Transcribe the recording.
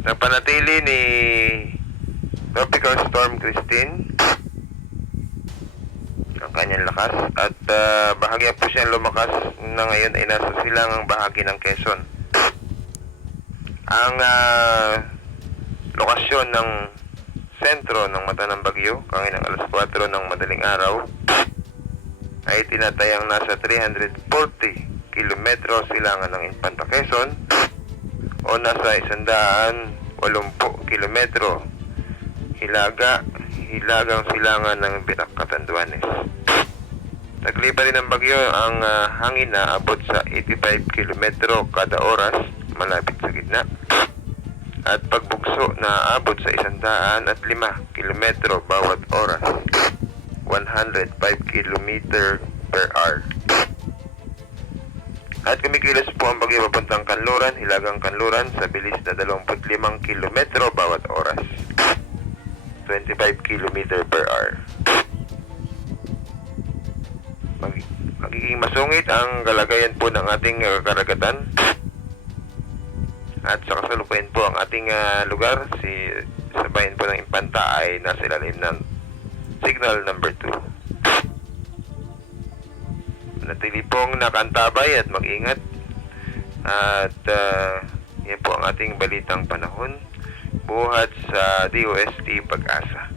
Napanatili ni Tropical Storm Christine ang kanyang lakas at bahagya po siyang lumakas na ngayon ay nasa silangang bahagi ng Quezon. Ang lokasyon ng sentro ng mata ng bagyo kanina alas 4 ng madaling araw ay tinatayang nasa 340 kilometro silangan ng Infanta Quezon o nasa 180 kilometro hilagang silangan ng Binac, Catanduanes. Naglipa rin ng bagyo ang hangin na abot sa 85 kilometro kada oras malapit sa gitna at pagbugso na abot sa 105 kilometro bawat oras 105 kilometer per hour. At kumikilos po ang bagyo papuntang Kanluran, hilagang Kanluran sa bilis na 25 kilometro bawat oras 25 kilometer per hour. Magiging masungit ang kalagayan po ng ating karagatan at sa kasalukuyan po ang ating lugar sa bayan po ng Infanta ay nasa ilalim ng signal number 2. Natili pong nakantabay at mag-ingat at yan po ang ating balitang panahon buhat sa DOST Pag-asa.